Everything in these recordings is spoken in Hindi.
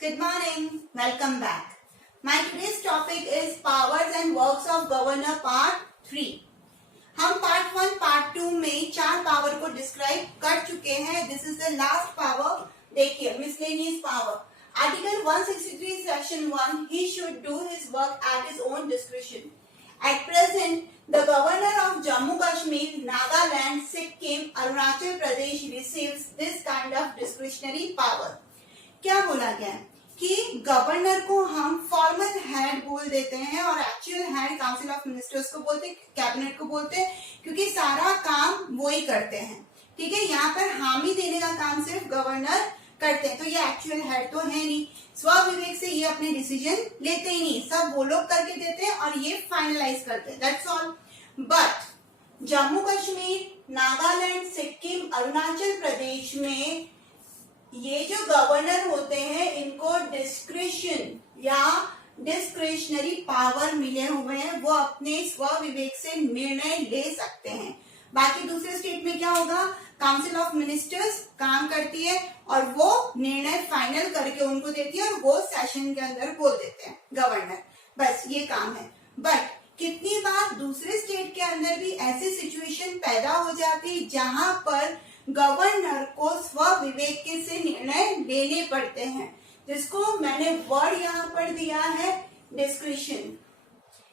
Good morning. Welcome back. My today's topic is powers and works of governor part 3. हम पार्ट 1, पार्ट 2 में 4 पावर को डिस्क्राइब कर चुके हैं. This is the last power. देखिए, miscellaneous power. Article 163 section 1, he should do his work at his own discretion. At present, the governor of Jammu Kashmir, Nagaland, Sikkim, Arunachal Pradesh receives this kind of discretionary power. क्या बोला गया है कि गवर्नर को हम फॉर्मल हेड बोल देते हैं और actual head council of ministers को बोलते हैं, कैबिनेट को बोलते हैं, क्योंकि सारा काम वो ही करते हैं. ठीक है, यहाँ पर हामी देने का काम सिर्फ गवर्नर करते हैं. तो ये एक्चुअल हेड तो है नहीं. स्वविवेक से ये अपने डिसीजन लेते ही नहीं, सब वो लोग करके देते हैं और ये फाइनलाइज करते हैं. That's all. But Jammu Kashmir, Nagaland, Sikkim, Arunachal Pradesh में ये जो गवर्नर होते हैं इनको डिस्क्रिशन या डिस्क्रिशनरी पावर मिले हुए हैं. वो अपने स्व विवेक से निर्णय ले सकते हैं. बाकी दूसरे स्टेट में क्या होगा, काउंसिल ऑफ मिनिस्टर्स काम करती है और वो निर्णय फाइनल करके उनको देती है और वो सेशन के अंदर बोल देते हैं गवर्नर. बस ये काम है. बट कितनी बार दूसरे स्टेट के अंदर भी ऐसी सिचुएशन पैदा हो जाती है जहां पर गवर्नर को स्व विवेक से निर्णय लेने पड़ते हैं, जिसको मैंने वर्ड यहाँ पर दिया है डिस्क्रिशन.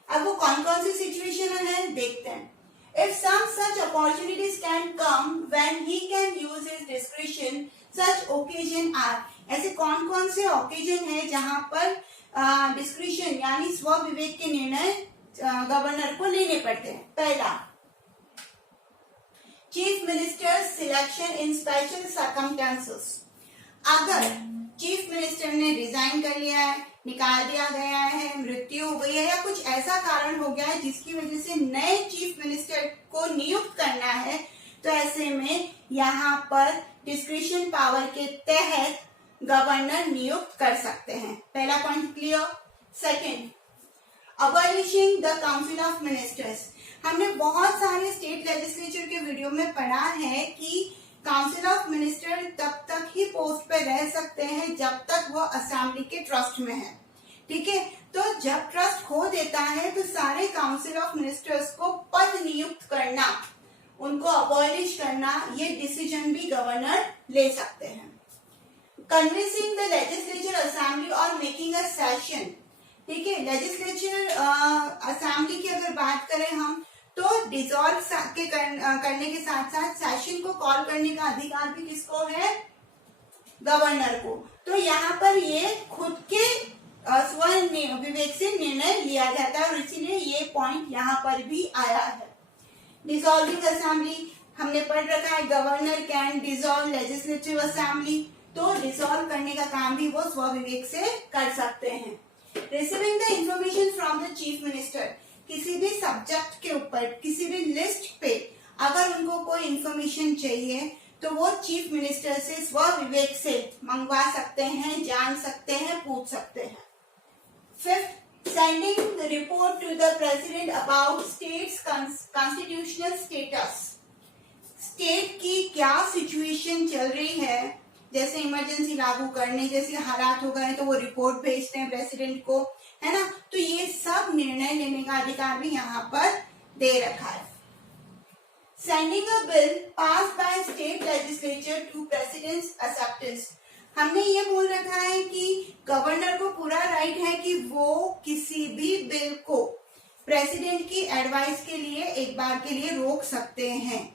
अब वो कौन कौन सी सिचुएशन है देखते हैं. If some such opportunities can come when he can use his discretion, such occasion are. ऐसे कौन कौन से ओकेजन है जहां पर डिस्क्रिशन यानी स्व विवेक के निर्णय गवर्नर को लेने पड़ते हैं. पहला, chief minister selection in special circumstances. अगर चीफ मिनिस्टर ने रिजाइन कर लिया है, निकाल दिया गया है, मृत्यु हो गई है या कुछ ऐसा कारण हो गया है जिसकी वजह से नए चीफ मिनिस्टर को नियुक्त करना है, तो ऐसे में यहाँ पर डिस्क्रिशन पावर के तहत गवर्नर नियुक्त कर सकते हैं. पहला point clear. Second, abolishing the council of ministers. हमने बहुत सारे स्टेट लेजिस्लेचर के वीडियो में पढ़ा है कि काउंसिल ऑफ मिनिस्टर तब तक ही पोस्ट पे रह सकते हैं जब तक वो असेंबली के ट्रस्ट में है. ठीक है, तो जब ट्रस्ट खो देता है तो सारे काउंसिल ऑफ मिनिस्टर्स को पद नियुक्त करना, उनको अबॉलिश करना, ये डिसीजन भी गवर्नर ले सकते हैं. कन्विंसिंग द लेजिस्लेचर असेंबली और मेकिंग अ सेशन. ठीक है, लेजिस्लेचर असेंबली की अगर बात करें हम तो डिसॉल्व करने के साथ साथ सेशन को कॉल करने का अधिकार भी किसको है, गवर्नर को. तो यहाँ पर ये खुद के स्व विवेक से निर्णय लिया जाता है और इसीलिए ये पॉइंट यहाँ पर भी आया है. डिसॉल्विंग असेंबली हमने पढ़ रखा है, governor can dissolve legislative assembly. तो डिसॉल्व करने का काम भी वो स्व विवेक से कर सकते हैं. Receiving the information from the chief minister. किसी भी सब्जेक्ट के ऊपर, किसी भी लिस्ट पे अगर उनको कोई इंफॉर्मेशन चाहिए तो वो चीफ मिनिस्टर से स्व विवेक से मंगवा सकते हैं, जान सकते हैं, पूछ सकते हैं. Fifth, sending the report to the president about states constitutional status. State की क्या सिचुएशन चल रही है, जैसे इमरजेंसी लागू करने जैसे हालात हो गए तो वो रिपोर्ट भेजते हैं प्रेसिडेंट को, है ना. तो ये सब निर्णय लेने का अधिकार भी यहाँ पर दे रखा है. Sending a bill pass by state legislature to president's acceptance. हमने ये बोल रखा है कि गवर्नर को पूरा राइट है कि वो किसी भी बिल को प्रेसिडेंट की एडवाइस के लिए एक बार के लिए रोक सकते हैं.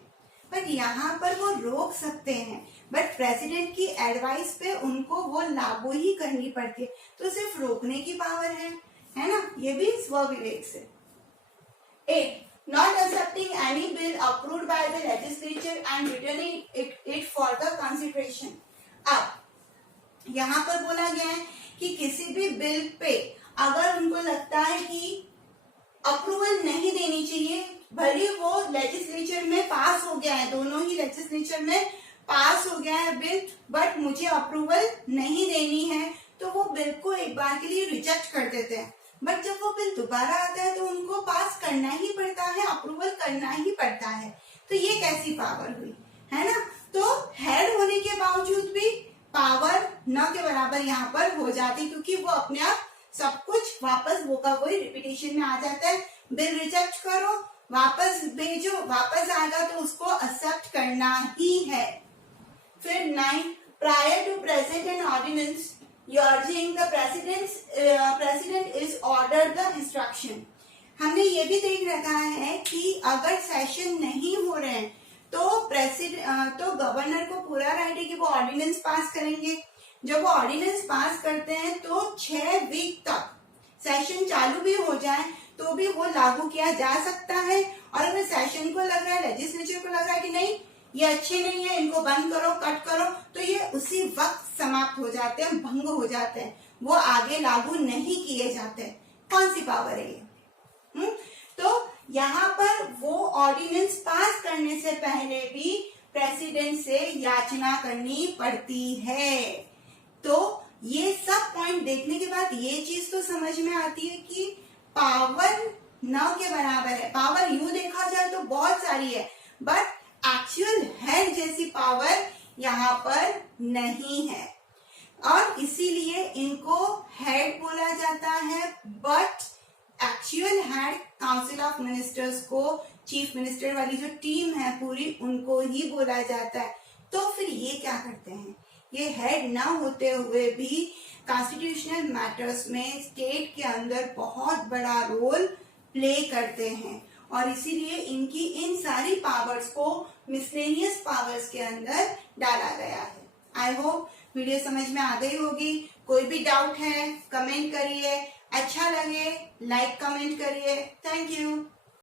बट यहाँ पर वो रोक सकते हैं, बट प्रेसिडेंट की एडवाइस पे उनको वो लागू ही करनी पड़ती है. तो सिर्फ रोकने की पावर है ना, ये भी स्व विवेक से. 8, not accepting any bill approved by the legislature and returning it for the consideration. अब यहाँ पर बोला गया है कि किसी भी बिल पे अगर उनको लगता है कि अप्रूवल नहीं देनी चाहिए, भले वो लेजिस्लेचर में पास हो गया है, दोनों ही लेजिस्लेचर में पास हो गया है बिल, बट मुझे अप्रूवल नहीं देनी है, तो वो बिल को एक बार के लिए रिजेक्ट कर देते हैं. बट जब वो बिल दोबारा आता है तो उनको पास करना ही पड़ता है, अप्रूवल करना ही पड़ता है. तो ये कैसी पावर हुई, है ना. तो हेड होने के बावजूद भी पावर न के बराबर यहाँ पर हो जाती, क्योंकि वो अपने आप सब कुछ वापस वो का वही रिपीटेशन में आ जाता है। बिल रिजेक्ट करो, वापस भेजो, वापस आएगा तो उसको एक्सेप्ट करना ही है। फिर 9, prior to present an ordinance urging the president is order the instruction। हमने ये भी देख रखा है कि अगर सेशन नहीं हो रहे हैं तो गवर्नर को पूरा राइट है कि वो ऑर्डिनेंस पास करेंगे। जब वो ऑर्डिनेंस पास करते हैं तो 6 वीक तक सेशन चालू भी हो जाए तो भी वो लागू किया जा सकता है। और अगर सेशन को लग रहा है, लेजिस्लेचर को लग रहा है कि नहीं ये अच्छे नहीं है, इनको बंद करो, कट करो, तो ये उसी वक्त समाप्त हो जाते हैं, भंग हो जाते हैं, वो आगे लागू नहीं किए जाते। कौन सी पावर है ये? तो यहाँ पर वो ऑर्डिनेंस पास करने से पहले भी प्रेसिडेंट से याचना करनी पड़ती है। तो ये सब पॉइंट देखने के बाद ये चीज तो समझ में आती है कि पावर न के बराबर है। पावर यूं देखा जाए तो बहुत सारी है, बट एक्चुअल हेड जैसी पावर यहाँ पर नहीं है, और इसीलिए इनको हेड बोला जाता है। But actual head council of ministers को, चीफ मिनिस्टर वाली जो टीम है पूरी, उनको ही बोला जाता है। तो फिर ये क्या करते हैं, ये हेड ना होते हुए भी कॉन्स्टिट्यूशनल मैटर्स में स्टेट के अंदर बहुत बड़ा रोल प्ले करते हैं, और इसीलिए इनकी इन सारी पावर्स को मिसलेनियस पावर्स के अंदर डाला गया है। आई होप वीडियो समझ में आ गई होगी। कोई भी डाउट है कमेंट करिए, अच्छा लगे लाइक कमेंट करिए। Thank you.